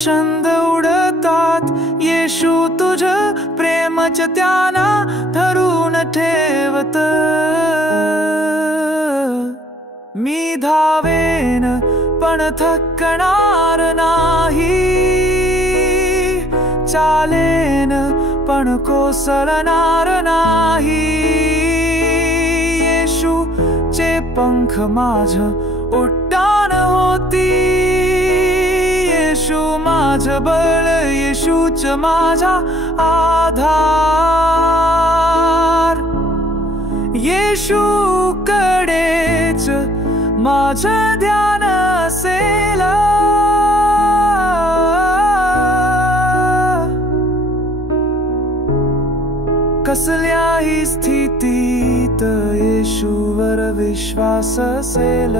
छंद उडतात येशू तुझ प्रेमच त्यांना धरून ठेवत। मी धावेन पण थकणार नाही, चालेन पण कोसळणार नाही। येशूचे पंख माझ उड्डाण होती, येशू माझ बळ, येशूच माझा आधार। येशू कडेच माझ ध्यान असेल, कसल्याही स्थितीत येशूवर विश्वास असेल।